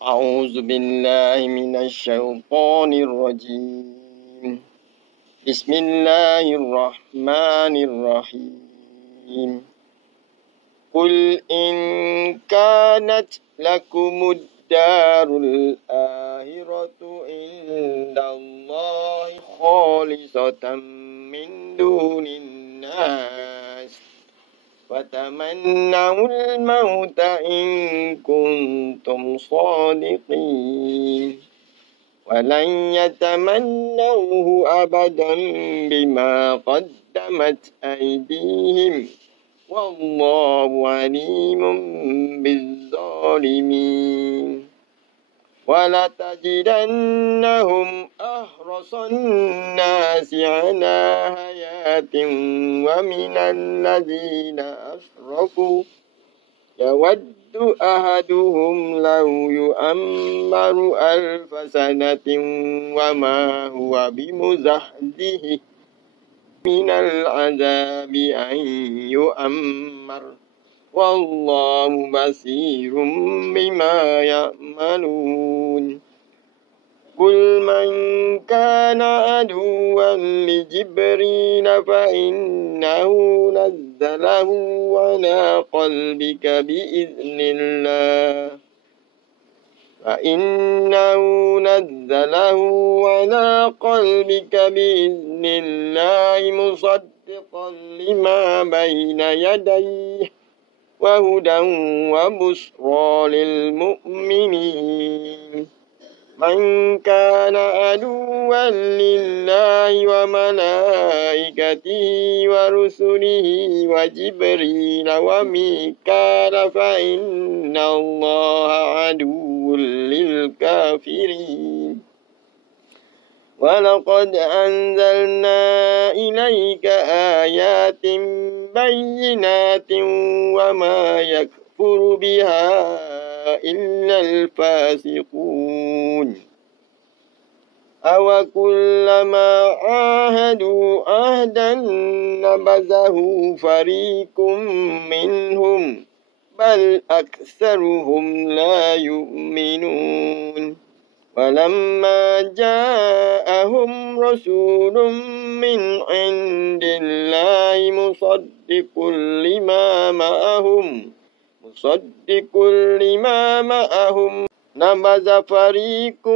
أعوذ بالله من الشيطان الرجيم. بسم الله الرحمن الرحيم. قل إن كانت لكم الدار الآخرة عند الله خالصة من دون الناس فتمنوا الموت إن كنتم صادقين ولن يتمنوه أبدا بما قدمت أيديهم والله عليم بالظالمين. ولتجدنهم أحرص الناس على حياة ومن الذين أشركوا يود أحدهم لو يؤمر 1000 سنة وما هو بمزحزحه من العذاب أن يؤمر والله بصير بما يعملون. قل من كان عدوا لجبريل فإنه نزله على قلبك بإذن الله مصدقا لما بين يديه وهدى وبشرى للمؤمنين. من كان عدوا لله وملائكته ورسله وجبريل وميكال فإن الله عدو للكافرين. ولقد أنزلنا إليك آيات بينات وما يكفر بها إلا الفاسقون. أوكلما عاهدوا عهدا نبذه فريق منهم بل أكثرهم لا يؤمنون. ولما جاءهم رسول من عند الله مصدق لما معهم نبذ فريق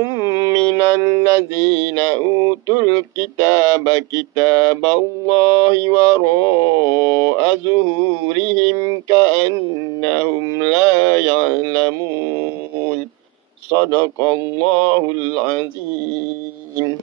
من الذين أوتوا الكتاب كتاب الله وراء ظهورهم كأنهم لا يعلمون. صدق الله العظيم.